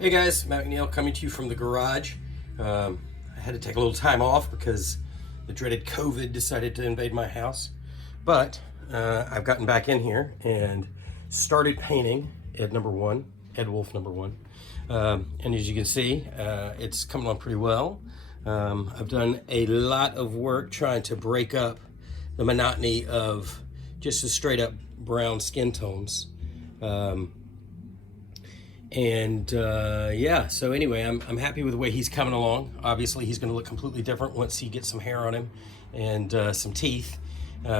Hey guys, McNeil coming to you from the garage. I had to take a little time off because the dreaded COVID decided to invade my house. But I've gotten back in here and started painting Ed Wolf number one. And as you can see, it's coming along pretty well. I've done a lot of work trying to break up the monotony of just the straight up brown skin tones. Yeah, so anyway, I'm happy with the way he's coming along. Obviously, he's going to look completely different once he gets some hair on him and some teeth.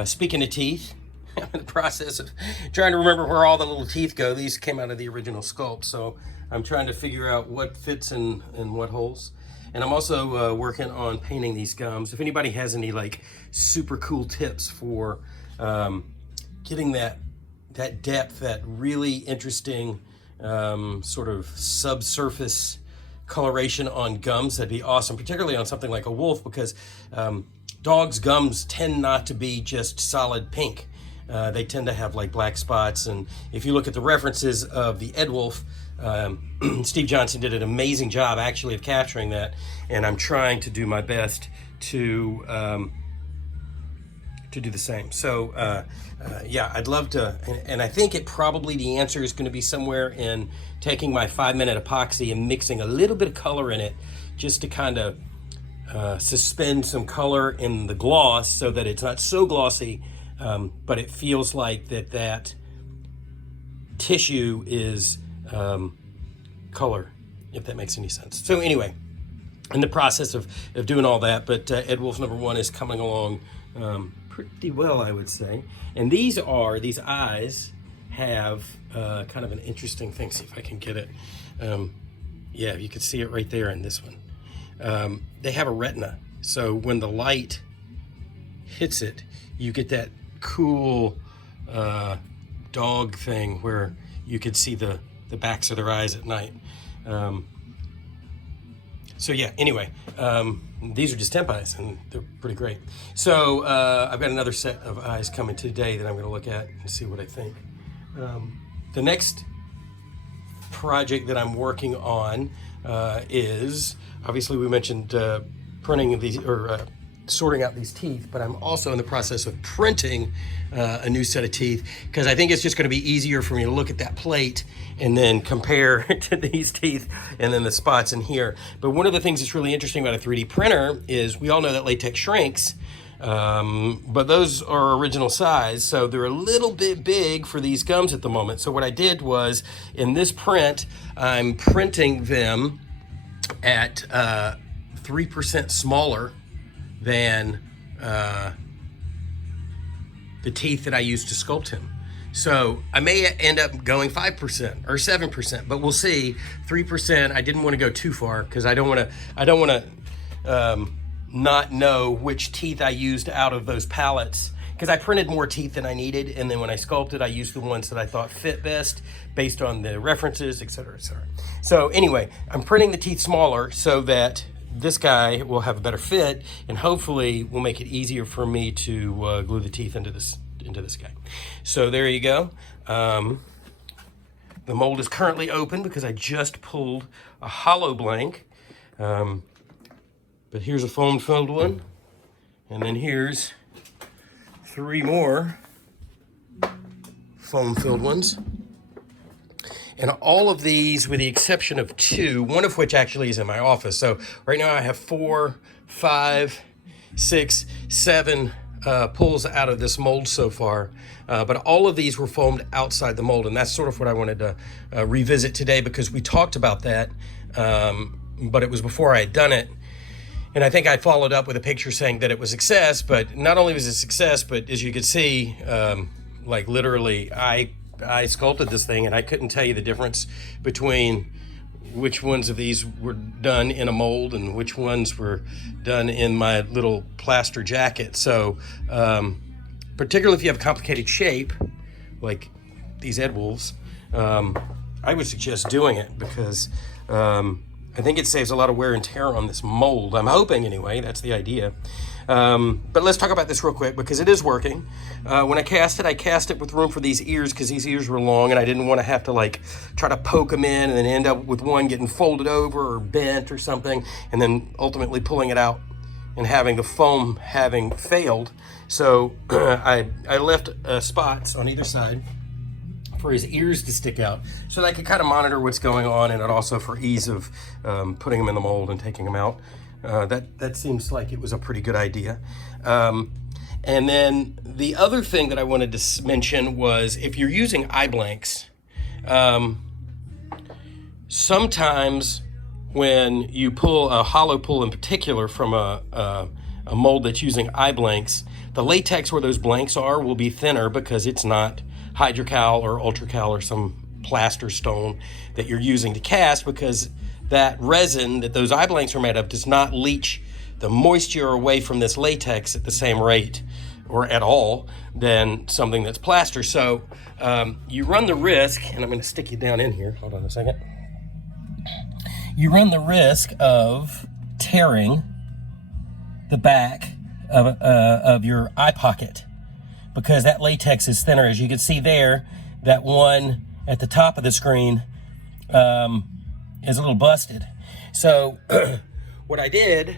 Speaking of teeth, I'm in the process of trying to remember where all the little teeth go. These came out of the original sculpt, so I'm trying to figure out what fits in what holes. And I'm also working on painting these gums. If anybody has any like super cool tips for getting that depth, that really interesting sort of subsurface coloration on gums, that'd be awesome, particularly on something like a wolf, because dogs' gums tend not to be just solid pink. They tend to have like black spots, and if you look at the references of the Ed Wolf, Steve Johnson did an amazing job actually of capturing that, and I'm trying to do my best to do the same. So yeah, I'd love to, and I think the answer is going to be somewhere in taking my 5-minute epoxy and mixing a little bit of color in it, just to kind of suspend some color in the gloss so that it's not so glossy, but it feels like that tissue is color, if that makes any sense. So anyway, in the process of doing all that, but Ed Wolf number one is coming along pretty well, I would say. And these eyes have kind of an interesting thing. See if I can get it. Yeah, you can see it right there in this one. They have a retina, so when the light hits it, you get that cool dog thing where you could see the backs of their eyes at night. So yeah, anyway, these are just temp eyes and they're pretty great. So I've got another set of eyes coming today that I'm going to look at and see what I think. The next project that I'm working on is, obviously we mentioned printing these, or sorting out these teeth, but I'm also in the process of printing a new set of teeth, because I think it's just going to be easier for me to look at that plate and then compare to these teeth and then the spots in here. But one of the things that's really interesting about a 3D printer is we all know that latex shrinks, but those are original size, so they're a little bit big for these gums at the moment. So what I did was, in this print, I'm printing them at 3% smaller than the teeth that I used to sculpt him. So I may end up going 5% or 7%, but we'll see. 3%. I didn't want to go too far because I don't want to not know which teeth I used out of those palettes, because I printed more teeth than I needed, and then when I sculpted, I used the ones that I thought fit best based on the references, et cetera, et cetera. So anyway, I'm printing the teeth smaller so that this guy will have a better fit, and hopefully will make it easier for me to glue the teeth into this guy. So there you go. The mold is currently open because I just pulled a hollow blank. But here's a foam filled one, and then here's 3 more foam filled ones. And all of these, with the exception of 2, one of which actually is in my office. So right now I have 4, 5, 6, 7 pulls out of this mold so far. But all of these were foamed outside the mold. And that's sort of what I wanted to revisit today, because we talked about that, but it was before I had done it. And I think I followed up with a picture saying that it was a success, but not only was it a success, but as you could see, like literally, I sculpted this thing and I couldn't tell you the difference between which ones of these were done in a mold and which ones were done in my little plaster jacket. So particularly if you have a complicated shape like these Ed Wolves, I would suggest doing it, because I think it saves a lot of wear and tear on this mold. I'm hoping, anyway, that's the idea. But let's talk about this real quick because it is working. When I cast it with room for these ears because these ears were long and I didn't want to have to like try to poke them in and then end up with one getting folded over or bent or something and then ultimately pulling it out and having the foam having failed. So I left spots on either side for his ears to stick out so that I could kind of monitor what's going on, and it also for ease of putting them in the mold and taking them out. That seems like it was a pretty good idea. And then the other thing that I wanted to mention was if you're using eye blanks, sometimes when you pull a hollow pull in particular from a mold that's using eye blanks, the latex where those blanks are will be thinner because it's not hydrocal or ultracal or some plaster stone that you're using to cast, because that resin that those eye blanks are made of does not leach the moisture away from this latex at the same rate or at all than something that's plaster. So you run the risk, and I'm going to stick you down in here. Hold on a second. You run the risk of tearing the back of your eye pocket because that latex is thinner. As you can see there, that one at the top of the screen is a little busted. So what I did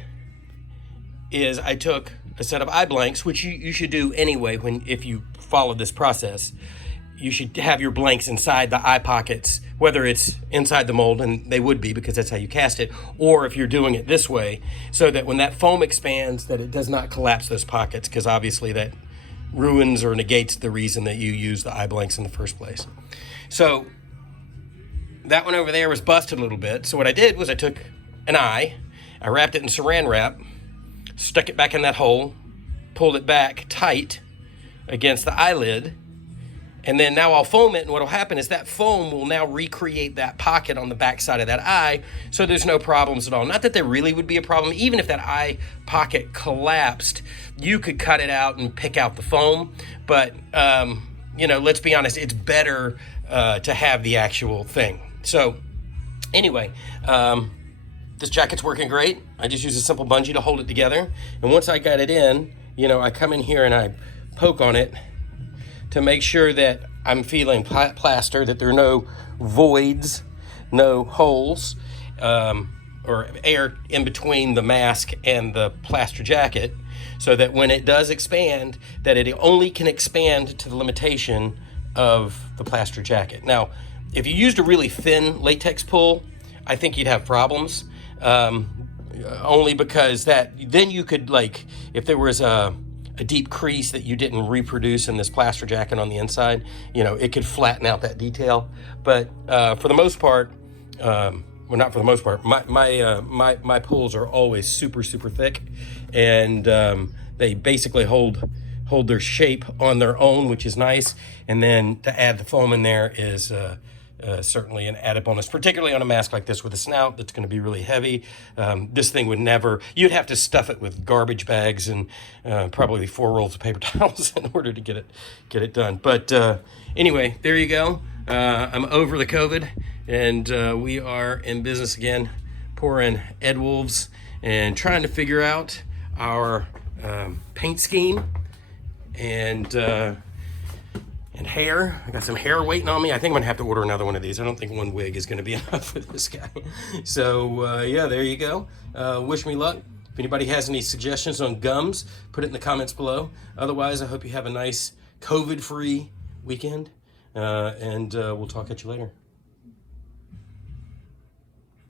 is I took a set of eye blanks, which you should do anyway if you follow this process. You should have your blanks inside the eye pockets, whether it's inside the mold, and they would be because that's how you cast it, or if you're doing it this way, so that when that foam expands, that it does not collapse those pockets, because obviously that ruins or negates the reason that you use the eye blanks in the first place. So that one over there was busted a little bit. So what I did was I took an eye, I wrapped it in saran wrap, stuck it back in that hole, pulled it back tight against the eyelid, and then now I'll foam it, and what will happen is that foam will now recreate that pocket on the back side of that eye, so there's no problems at all. Not that there really would be a problem. Even if that eye pocket collapsed, you could cut it out and pick out the foam, but let's be honest, it's better to have the actual thing. So anyway, this jacket's working great. I just use a simple bungee to hold it together, and once I got it in, I come in here and I poke on it to make sure that I'm feeling plaster, that there are no voids, no holes, or air in between the mask and the plaster jacket, so that when it does expand, that it only can expand to the limitation of the plaster jacket. Now, if you used a really thin latex pull, I think you'd have problems, only because then you could, if there was a deep crease that you didn't reproduce in this plaster jacket on the inside, it could flatten out that detail. But for the most part, not for the most part, my pulls are always super, super thick, and they basically hold their shape on their own, which is nice. And then to add the foam in there is certainly an added bonus, particularly on a mask like this with a snout that's going to be really heavy. This thing would never, you'd have to stuff it with garbage bags and probably 4 rolls of paper towels in order to get it done. But anyway, there you go. I'm over the COVID, and we are in business again, pouring Ed Wolves and trying to figure out our paint scheme and hair. I got some hair waiting on me. I think I'm gonna have to order another one of these. I don't think one wig is gonna be enough for this guy. So yeah, there you go. Wish me luck. If anybody has any suggestions on gums, put it in the comments below. Otherwise, I hope you have a nice COVID-free weekend, and we'll talk at you later.